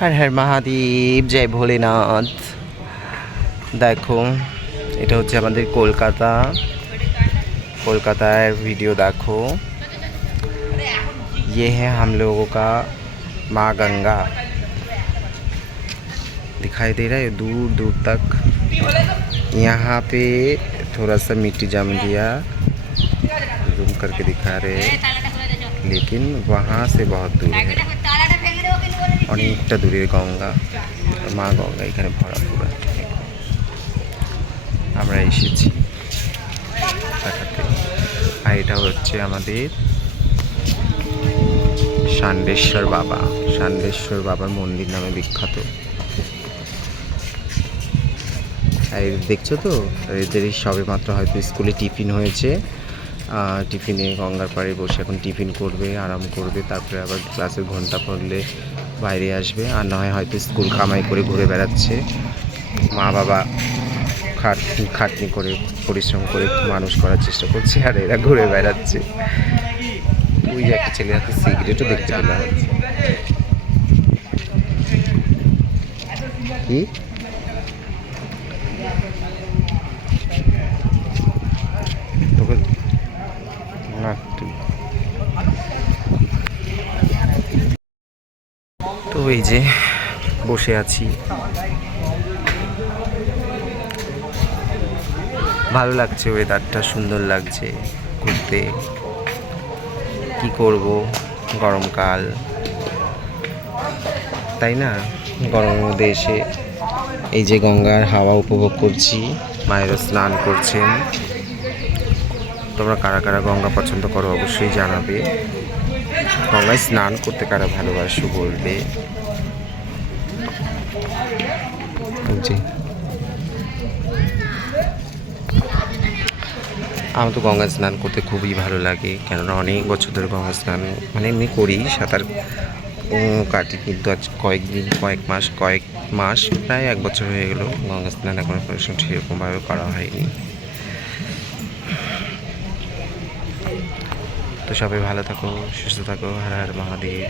हर हर महादेव जय भोलेनाथ। देखो এটা হচ্ছে আমাদের কলকাতা, कोलकाता वीडियो देखो। ये है हम लोगों का माँ गंगा, दिखाई दे रहा है दूर दूर तक। यहाँ पे थोड़ा सा मिट्टी जम गया, जूम करके दिखा रहे, लेकिन वहाँ से बहुत दूर है, অনেকটা দূরের গঙ্গা। মা গঙ্গা এখানে ভরা পুরো। আমরা এসেছি দেখাতে। আর এটা হচ্ছে আমাদের ষান্ডেশ্বর বাবা, ষান্ডেশ্বর বাবার মন্দির নামে বিখ্যাত। আর দেখছো তো, এদের সবে মাত্র হয়তো স্কুলে টিফিন হয়েছে, টিফিনে গঙ্গার পাড়ে বসে এখন টিফিন করবে, আরাম করবে, তারপরে আবার ক্লাসের ঘন্টা পড়লে বাইরে আসবে। আর নয় হয়তো স্কুল কামাই করে ঘুরে বেড়াচ্ছে। মা বাবা খাটনি করে পরিশ্রম করে মানুষ করার চেষ্টা করছে, আর এরা ঘুরে বেড়াচ্ছে। ওই যে একটা ছেলে হাতে সিগারেটও দেখতে পেলাম। কি তোকে না, তো এই যে বসে আছি, ভালো লাগছে, ওয়েদারটা সুন্দর লাগছে ঘুরতে। কি করব, গরমকাল তাই না, গরমের মধ্যে এসে এই যে গঙ্গার হাওয়া উপভোগ করছি। মায়েরও স্নান করছেন। তোমরা কারা কারা গঙ্গা পছন্দ করো অবশ্যই জানাবে। গঙ্গায় স্নান করতে কারা ভালোবাসো বলবে। আমার তো গঙ্গা স্নান করতে খুবই ভালো লাগে, কেননা অনেক বছর ধরে গঙ্গা স্নান মানে এমনি করি, সাঁতার কাটি, কিন্তু আজ কয়েক মাস প্রায় 1 বছর হয়ে গেল গঙ্গা স্নান এখন সেরকমভাবে করা হয়নি। তো সবাই ভালো থাকো, সুস্থ থাকো, হর হর মহাদেব।